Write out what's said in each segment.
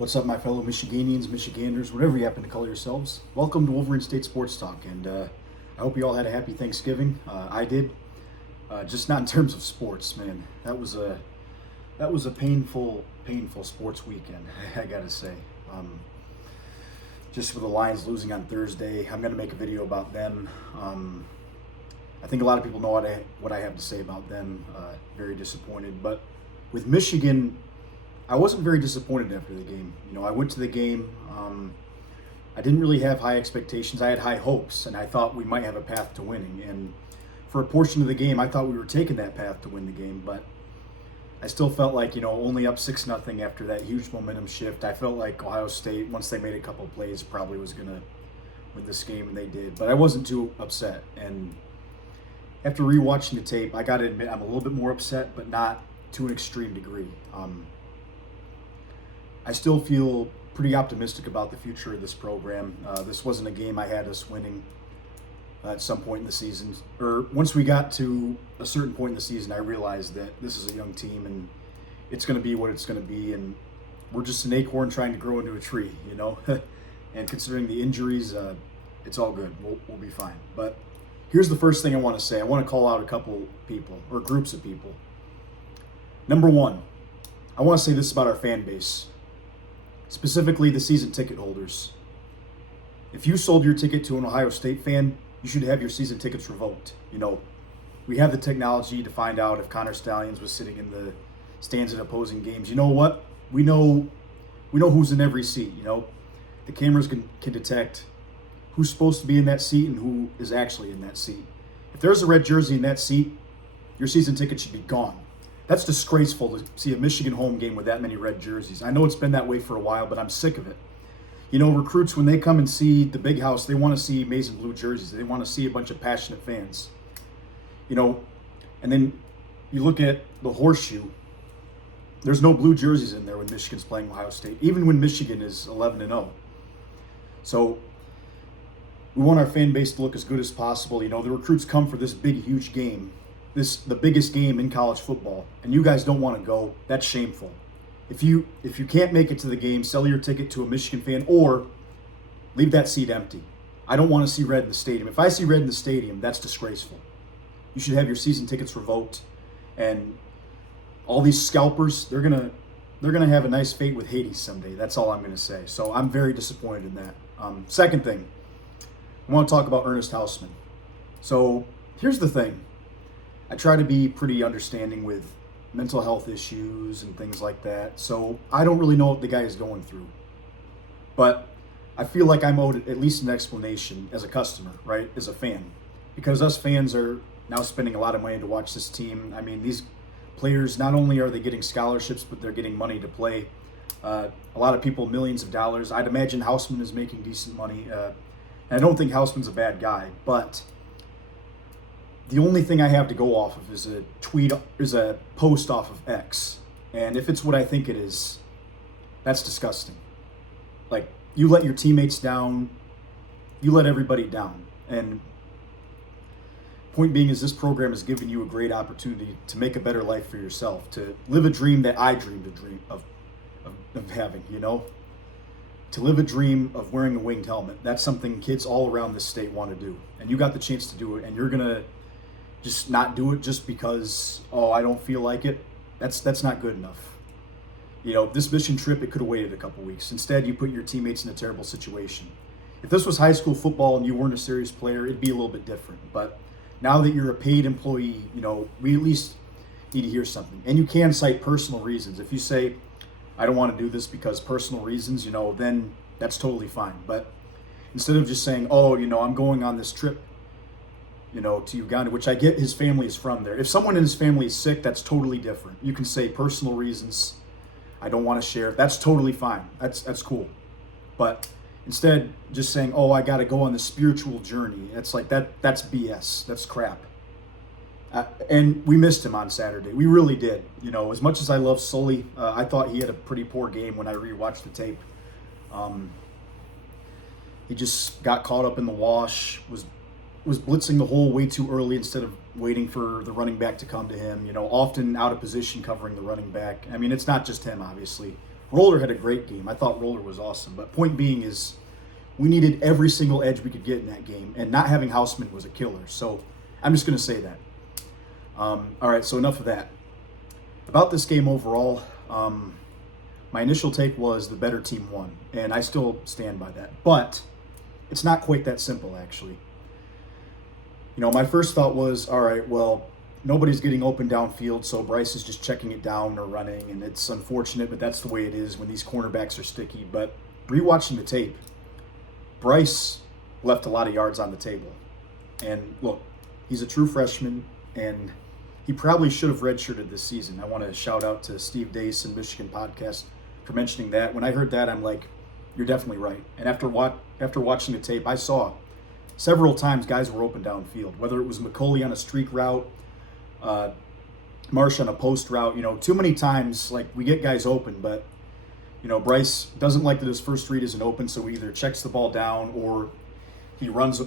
What's up, my fellow Michiganians, Michiganders, whatever you happen to call yourselves? Welcome to Wolverine State Sports Talk, and I hope you all had a happy Thanksgiving. I did, just not in terms of sports, man. That was a painful sports weekend. I gotta say. Just with the Lions losing on Thursday, I'm gonna make a video about them. I think a lot of people know what I have to say about them. Very disappointed, but with Michigan, I wasn't very disappointed after the game. I went to the game. I didn't really have high expectations. I had high hopes, and I thought we might have a path to winning. And for a portion of the game, I thought we were taking that path to win the game. But I still felt like, only up 6-0 after that huge momentum shift. I felt like Ohio State, once they made a couple of plays, probably was going to win this game, and they did. But I wasn't too upset. And after rewatching the tape, I got to admit I'm a little bit more upset, but not to an extreme degree. I still feel pretty optimistic about the future of this program. This wasn't a game I had us winning at some point in the season. Or once we got to a certain point in the season, I realized that this is a young team and it's going to be what it's going to be. And we're just an acorn trying to grow into a tree, And considering the injuries, it's all good. We'll be fine. But here's the first thing I want to say. I want to call out a couple people or groups of people. Number one, I want to say this about our fan base. Specifically the season ticket holders. If you sold your ticket to an Ohio State fan, you should have your season tickets revoked. We have the technology to find out if Connor Stallions was sitting in the stands at opposing games. You know what? We know who's in every seat. The cameras can detect who's supposed to be in that seat and who is actually in that seat. If there's a red jersey in that seat, your season ticket should be gone. That's disgraceful to see a Michigan home game with that many red jerseys. I know it's been that way for a while, but I'm sick of it. Recruits, when they come and see the big house, they want to see maize and blue jerseys. They want to see a bunch of passionate fans. And then you look at the horseshoe. There's no blue jerseys in there when Michigan's playing Ohio State, even when Michigan is 11-0. So we want our fan base to look as good as possible. The recruits come for this big, huge game. The biggest game in college football, and you guys don't want to go. That's shameful. If you can't make it to the game, sell your ticket to a Michigan fan or leave that seat empty. I don't want to see red in the stadium. If I see red in the stadium, that's disgraceful. You should have your season tickets revoked, and all these scalpers, they're gonna have a nice fate with Hades someday. That's all I'm gonna say. So I'm very disappointed in that. Second thing, I want to talk about Ernest Hausmann. So here's the thing. I try to be pretty understanding with mental health issues and things like that. So I don't really know what the guy is going through. But I feel like I'm owed at least an explanation as a customer, right? As a fan. Because us fans are now spending a lot of money to watch this team. I mean, these players, not only are they getting scholarships, but they're getting money to play. A lot of people, millions of dollars. I'd imagine Hausmann is making decent money. And I don't think Hausmann's a bad guy, but the only thing I have to go off of is a post off of X. And if it's what I think it is, that's disgusting. Like, you let your teammates down, you let everybody down. And point being is this program has given you a great opportunity to make a better life for yourself, to live a dream that I dreamed of having, To live a dream of wearing a winged helmet. That's something kids all around this state want to do. And you got the chance to do it, and you're going to just not do it just because, I don't feel like it. That's not good enough. This mission trip, it could have waited a couple weeks. Instead, you put your teammates in a terrible situation. If this was high school football and you weren't a serious player, it'd be a little bit different. But now that you're a paid employee, we at least need to hear something. And you can cite personal reasons. If you say, I don't want to do this because personal reasons, then that's totally fine. But instead of just saying, I'm going on this trip, to Uganda, which I get his family is from there. If someone in his family is sick, that's totally different. You can say personal reasons, I don't want to share. That's totally fine. That's cool. But instead, just saying, I got to go on this spiritual journey. It's like that's BS. That's crap. And we missed him on Saturday. We really did. As much as I love Sully, I thought he had a pretty poor game when I rewatched the tape. He just got caught up in the wash, was blitzing the hole way too early instead of waiting for the running back to come to him, often out of position covering the running back. I mean, it's not just him, obviously. Roller had a great game. I thought Roller was awesome. But point being is we needed every single edge we could get in that game, and not having Hausmann was a killer. So I'm just going to say that. All right, so enough of that. About this game overall, my initial take was the better team won, and I still stand by that. But it's not quite that simple, actually. My first thought was, all right, well, nobody's getting open downfield, so Bryce is just checking it down or running, and it's unfortunate, but that's the way it is when these cornerbacks are sticky. But rewatching the tape, Bryce left a lot of yards on the table. And look, he's a true freshman, and he probably should have redshirted this season. I want to shout out to Steve Dace and Michigan Podcast for mentioning that. When I heard that, I'm like, you're definitely right. And after watching the tape, I saw several times guys were open downfield, whether it was McCauley on a streak route, Marsh on a post route. Too many times, like, we get guys open, but Bryce doesn't like that his first read isn't open, so he either checks the ball down or he runs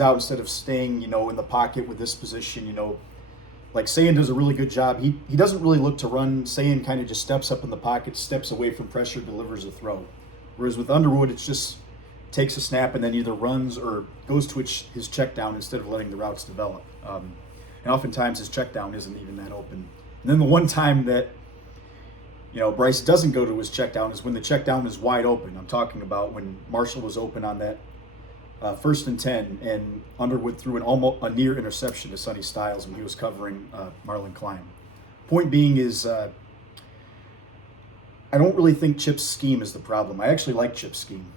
out instead of staying, in the pocket with this position. Like Sayin does a really good job. He doesn't really look to run. Sayin kind of just steps up in the pocket, steps away from pressure, delivers a throw. Whereas with Underwood, it's just takes a snap and then either runs or goes to his check down instead of letting the routes develop. And oftentimes his check down isn't even that open. And then the one time that Bryce doesn't go to his check down is when the check down is wide open. I'm talking about when Marshall was open on that 1st and 10, and Underwood threw a near interception to Sonny Styles when he was covering Marlon Klein. Point being is, I don't really think Chip's scheme is the problem. I actually like Chip's scheme.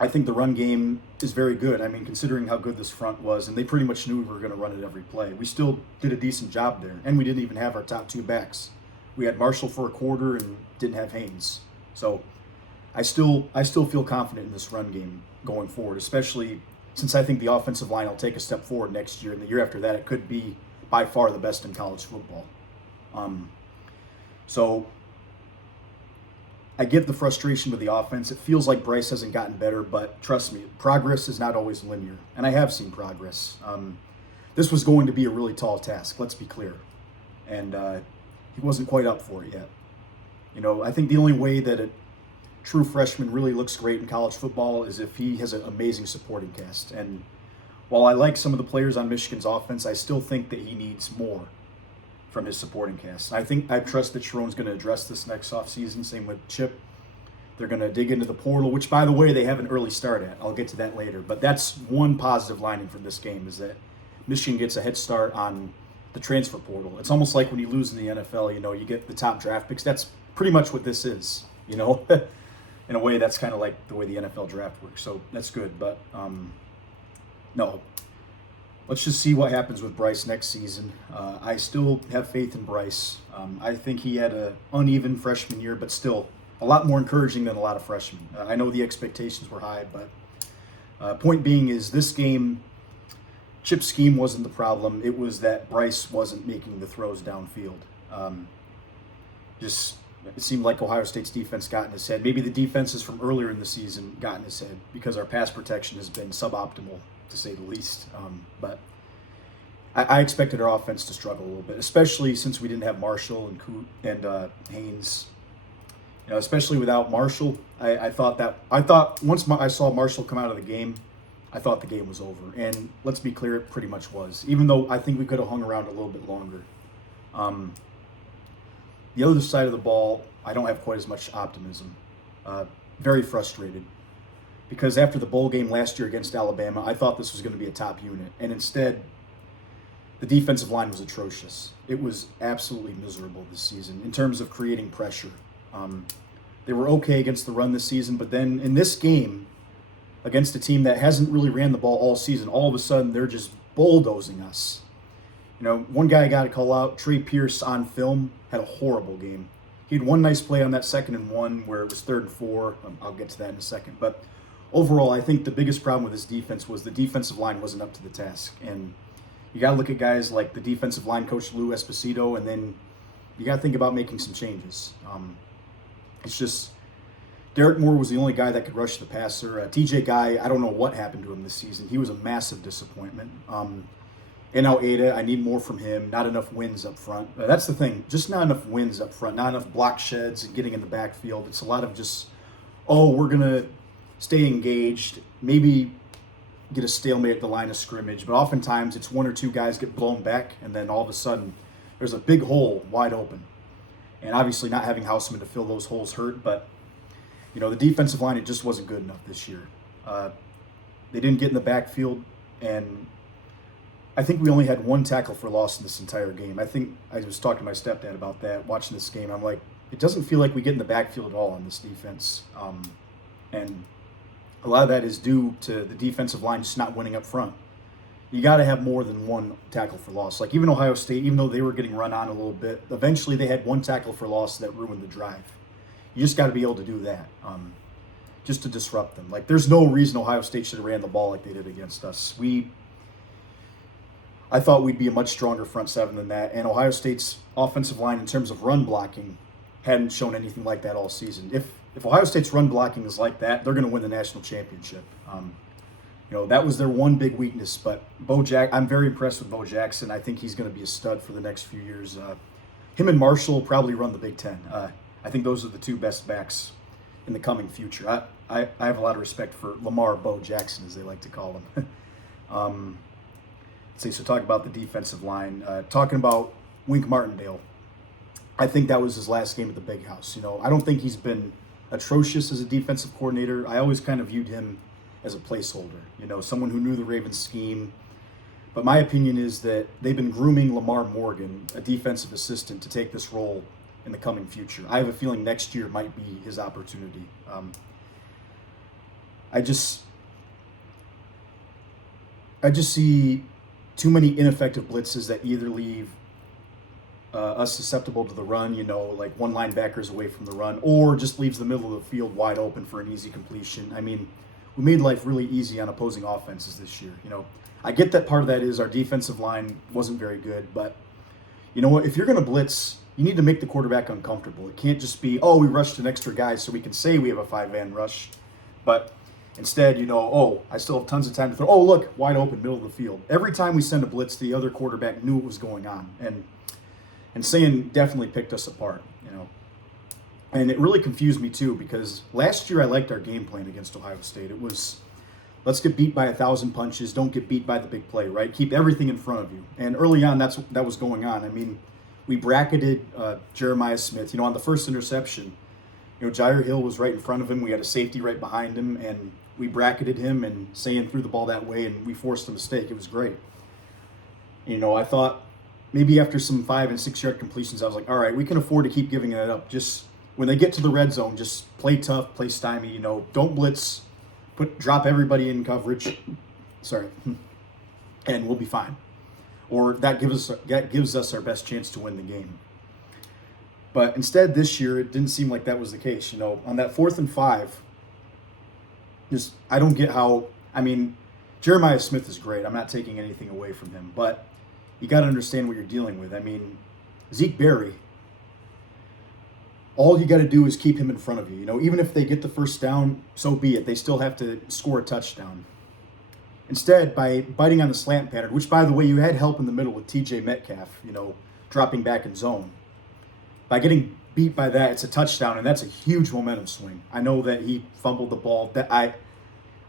I think the run game is very good. I mean, considering how good this front was, and they pretty much knew we were going to run it every play. We still did a decent job there, and we didn't even have our top two backs. We had Marshall for a quarter and didn't have Haynes. So I still feel confident in this run game going forward, especially since I think the offensive line will take a step forward next year, and the year after that it could be by far the best in college football. So I get the frustration with the offense. It feels like Bryce hasn't gotten better, but trust me, progress is not always linear, and I have seen progress. This was going to be a really tall task, let's be clear, and he wasn't quite up for it yet. I think the only way that a true freshman really looks great in college football is if he has an amazing supporting cast. And while I like some of the players on Michigan's offense, I still think that he needs more from his supporting cast. I trust that Sherrone's going to address this next offseason. Same with Chip. They're going to dig into the portal, which, by the way, they have an early start at. I'll get to that later. But that's one positive lining from this game, is that Michigan gets a head start on the transfer portal. It's almost like when you lose in the NFL, you get the top draft picks. That's pretty much what this is, In a way, that's kind of like the way the NFL draft works. So that's good. But, no. Let's just see what happens with Bryce next season. I still have faith in Bryce. I think he had an uneven freshman year, but still a lot more encouraging than a lot of freshmen. I know the expectations were high, but point being is this game, Chip's scheme wasn't the problem. It was that Bryce wasn't making the throws downfield. It seemed like Ohio State's defense got in his head. Maybe the defenses from earlier in the season got in his head because our pass protection has been suboptimal, to say the least. But I expected our offense to struggle a little bit, especially since we didn't have Marshall and Haynes. Especially without Marshall, I thought once I saw Marshall come out of the game, I thought the game was over. And let's be clear, it pretty much was. Even though I think we could have hung around a little bit longer. The other side of the ball, I don't have quite as much optimism. Very frustrated. Because after the bowl game last year against Alabama, I thought this was going to be a top unit. And instead, the defensive line was atrocious. It was absolutely miserable this season in terms of creating pressure. They were okay against the run this season, but then in this game, against a team that hasn't really ran the ball all season, all of a sudden they're just bulldozing us. One guy I got to call out, Trey Pierce on film, had a horrible game. He had one nice play on that 2nd and 1 where it was 3rd and 4. I'll get to that in a second. But overall, I think the biggest problem with this defense was the defensive line wasn't up to the task. And you got to look at guys like the defensive line coach Lou Esposito, and then you got to think about making some changes. It's just Derek Moore was the only guy that could rush the passer. TJ Guy, I don't know what happened to him this season. He was a massive disappointment. And now Ada, I need more from him. Not enough wins up front. That's the thing. Just not enough wins up front. Not enough block sheds and getting in the backfield. It's a lot of just, oh, we're going to stay engaged. Maybe get a stalemate at the line of scrimmage. But oftentimes it's one or two guys get blown back. And then all of a sudden there's a big hole wide open. And obviously not having Hausmann to fill those holes hurt. But, the defensive line, it just wasn't good enough this year. They didn't get in the backfield. And I think we only had one tackle for loss in this entire game. I think I was talking to my stepdad about that, watching this game. I'm like, it doesn't feel like we get in the backfield at all on this defense. And a lot of that is due to the defensive line just not winning up front. You got to have more than one tackle for loss. Like even Ohio State, even though they were getting run on a little bit, eventually they had one tackle for loss that ruined the drive. You just got to be able to do that just to disrupt them. Like there's no reason Ohio State should have ran the ball like they did against us. I thought we'd be a much stronger front seven than that. And Ohio State's offensive line in terms of run blocking hadn't shown anything like that all season. If Ohio State's run blocking is like that, they're going to win the national championship. That was their one big weakness. But I'm very impressed with Bo Jackson. I think he's going to be a stud for the next few years. Him and Marshall will probably run the Big Ten. I think those are the two best backs in the coming future. I have a lot of respect for Lamar Bo Jackson, as they like to call him. So talk about the defensive line. Talking about Wink Martindale, I think that was his last game at the Big House. I don't think he's been atrocious as a defensive coordinator. I always kind of viewed him as a placeholder, someone who knew the Ravens scheme. But my opinion is that they've been grooming Lamar Morgan, a defensive assistant, to take this role in the coming future. I have a feeling next year might be his opportunity. I just see too many ineffective blitzes that either leave us susceptible to the run, like one linebacker's away from the run, or just leaves the middle of the field wide open for an easy completion. I mean, we made life really easy on opposing offenses this year. I get that part of that is our defensive line wasn't very good, but you know what? If you're going to blitz, you need to make the quarterback uncomfortable. It can't just be, we rushed an extra guy so we can say we have a 5-man rush, but instead, I still have tons of time to throw. Oh, look, wide open, middle of the field. Every time we send a blitz, the other quarterback knew what was going on. And Sayan definitely picked us apart, And it really confused me, too, because last year I liked our game plan against Ohio State. It was, let's get beat by 1,000 punches. Don't get beat by the big play, right? Keep everything in front of you. And early on, that was going on. I mean, we bracketed Jeremiah Smith. On the first interception, Jair Hill was right in front of him. We had a safety right behind him, and we bracketed him, and Sayan threw the ball that way, and we forced a mistake. It was great. I thought maybe after some 5- and 6-yard completions, I was like, all right, we can afford to keep giving it up. Just when they get to the red zone, just play tough, play stymie. Don't blitz, drop everybody in coverage. Sorry, and we'll be fine. Or that gives us our best chance to win the game. But instead, this year, it didn't seem like that was the case. On that 4th and 5, I don't get how. I mean, Jeremiah Smith is great. I'm not taking anything away from him, but you got to understand what you're dealing with. I mean, Zeke Berry. All you got to do is keep him in front of you. Even if they get the first down, so be it. They still have to score a touchdown. Instead, by biting on the slant pattern, which, by the way, you had help in the middle with T.J. Metcalf, dropping back in zone. By getting beat by that, it's a touchdown, and that's a huge momentum swing. I know that he fumbled the ball.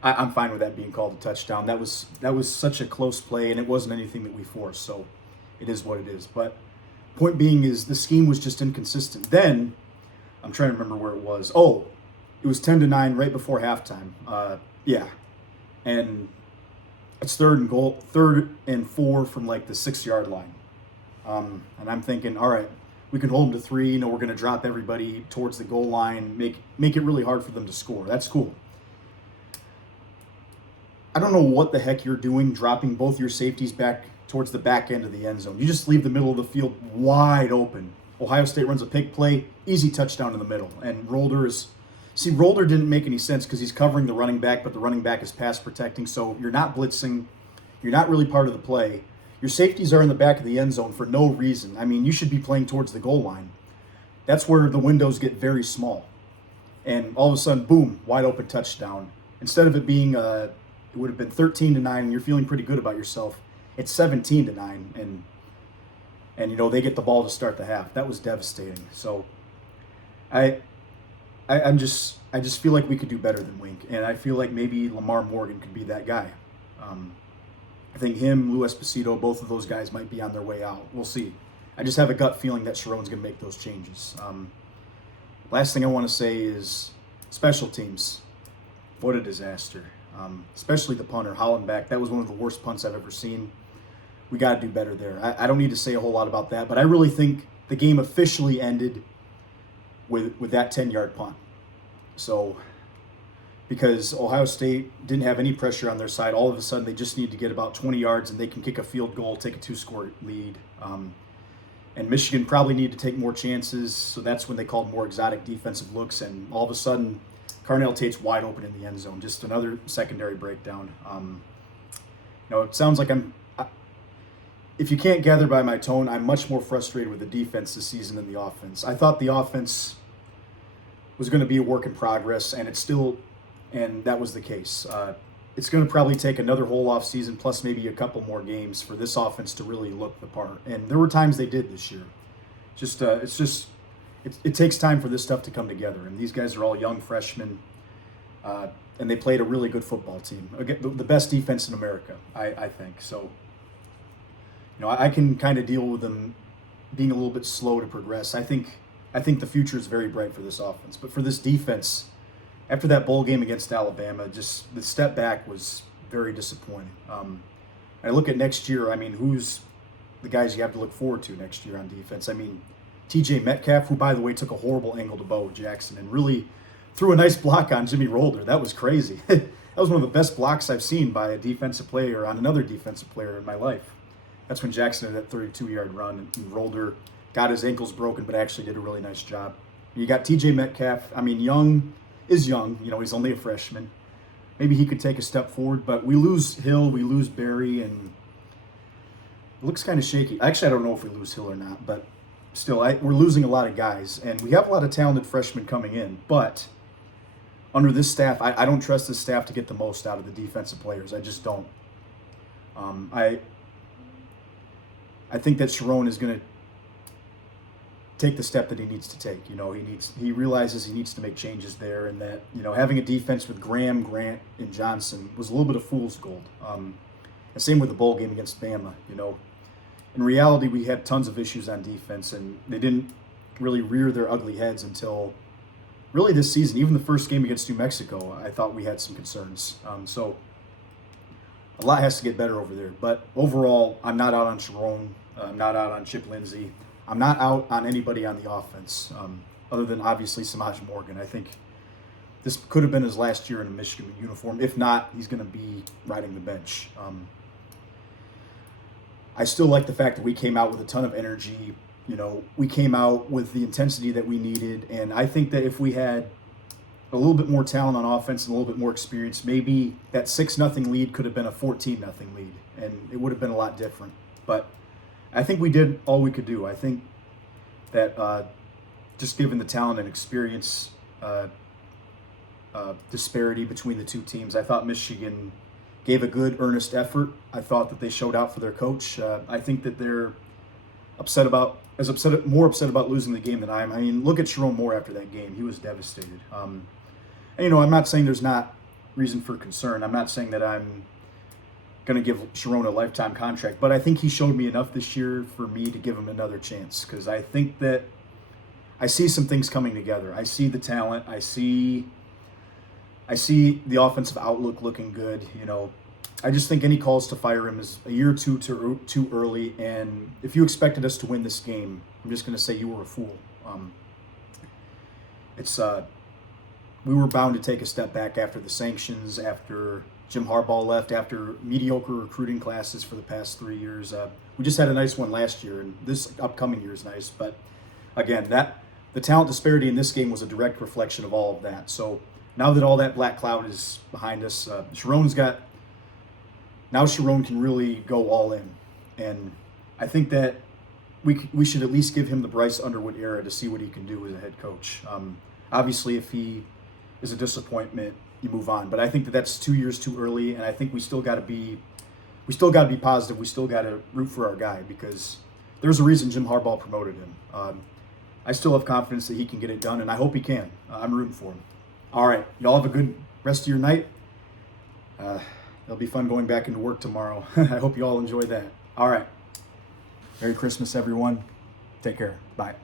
I'm fine with that being called a touchdown. That was such a close play, and it wasn't anything that we forced, so it is what it is. But point being is the scheme was just inconsistent. Then, I'm trying to remember where it was. Oh, it was 10-9 right before halftime. And it's 3rd and 4 from like the 6-yard line. And I'm thinking, all right, we can hold them to 3. We're going to drop everybody towards the goal line, make it really hard for them to score. That's cool. I don't know what the heck you're doing, dropping both your safeties back towards the back end of the end zone. You just leave the middle of the field wide open. Ohio State runs a pick play, easy touchdown in the middle. And Rolder didn't make any sense because he's covering the running back, but the running back is pass protecting, so you're not blitzing. You're not really part of the play. Your safeties are in the back of the end zone for no reason. I mean, you should be playing towards the goal line. That's where the windows get very small. And all of a sudden, boom, wide open touchdown. Instead of it being, it would have been 13-9, and you're feeling pretty good about yourself. It's 17-9, and they get the ball to start the half. That was devastating. So I I just feel like we could do better than Wink, and I feel like maybe Lamar Morgan could be that guy. Um, I think him, Lou Esposito, both of those guys might be on their way out. We'll see. I just have a gut feeling that Sherrone's going to make those changes. Last thing I want to say is special teams. What a disaster. Especially the punter, Hollenbeck. That was one of the worst punts I've ever seen. We got to do better there. I don't need to say a whole lot about that, but I really think the game officially ended with that 10-yard punt. So, because Ohio State didn't have any pressure on their side, all of a sudden they just need to get about 20 yards and they can kick a field goal, take a 2-score lead. And Michigan probably need to take more chances, so that's when they called more exotic defensive looks, and all of a sudden Carnell Tate's wide open in the end zone. Just another secondary breakdown. It sounds like if you can't gather by my tone, I'm much more frustrated with the defense this season than the offense. I thought the offense was going to be a work in progress, and that was the case. It's going to probably take another whole off season plus maybe a couple more games for this offense to really look the part. And there were times they did this year. It takes time for this stuff to come together. And these guys are all young freshmen, and they played a really good football team. Again, the best defense in America, I think. So, I can kind of deal with them being a little bit slow to progress. I think the future is very bright for this offense. But for this defense, after that bowl game against Alabama, just the step back was very disappointing. I look at next year, who's the guys you have to look forward to next year on defense? TJ Metcalf, who, by the way, took a horrible angle to Bo Jackson and really threw a nice block on Jimmy Rolder. That was crazy. That was one of the best blocks I've seen by a defensive player on another defensive player in my life. That's when Jackson had that 32-yard run, and Rolder got his ankles broken, but actually did a really nice job. You got TJ Metcalf. Young is young. He's only a freshman. Maybe he could take a step forward, but we lose Hill, we lose Berry, and it looks kind of shaky. Actually, I don't know if we lose Hill or not, but still, we're losing a lot of guys, and we have a lot of talented freshmen coming in, but under this staff, I don't trust this staff to get the most out of the defensive players. I just don't. I think that Sherrone is going to take the step that he needs to take. He realizes he needs to make changes there, and that, having a defense with Graham, Grant, and Johnson was a little bit of fool's gold. And same with the bowl game against Bama. In reality, we had tons of issues on defense, and they didn't really rear their ugly heads until really this season. Even the first game against New Mexico, I thought we had some concerns. So a lot has to get better over there. But overall, I'm not out on Sherrone. I'm not out on Chip Lindsey. I'm not out on anybody on the offense, other than obviously Samaj Morgan. I think this could have been his last year in a Michigan uniform. If not, he's going to be riding the bench. I still like the fact that we came out with a ton of energy. We came out with the intensity that we needed. And I think that if we had a little bit more talent on offense and a little bit more experience, maybe that 6-0 lead could have been a 14-0 lead. And it would have been a lot different. But I think we did all we could do. I think that just given the talent and experience disparity between the two teams, I thought Michigan gave a good, earnest effort. I thought that they showed out for their coach. I think that they're more upset about losing the game than I am. Look at Sherrone Moore after that game. He was devastated. And, I'm not saying there's not reason for concern. I'm not saying that I'm going to give Sherrone a lifetime contract, but I think he showed me enough this year for me to give him another chance, because I think that I see some things coming together. I see the talent. I see the offensive outlook looking good. I just think any calls to fire him is a year or two too early. And if you expected us to win this game, I'm just going to say you were a fool. We were bound to take a step back after the sanctions, after Jim Harbaugh left, after mediocre recruiting classes for the past 3 years. We just had a nice one last year, and this upcoming year is nice. But again, the talent disparity in this game was a direct reflection of all of that. So now that all that black cloud is behind us, Sherrone can really go all in. And I think that we should at least give him the Bryce Underwood era to see what he can do as a head coach. Obviously, if he is a disappointment, you move on. But I think that that's 2 years too early, and I think we still got to be we still got to be positive. We still got to root for our guy because there's a reason Jim Harbaugh promoted him. I still have confidence that he can get it done, and I hope he can. I'm rooting for him. All right, y'all have a good rest of your night. It'll be fun going back into work tomorrow. I hope you all enjoy that. All right. Merry Christmas, everyone. Take care. Bye.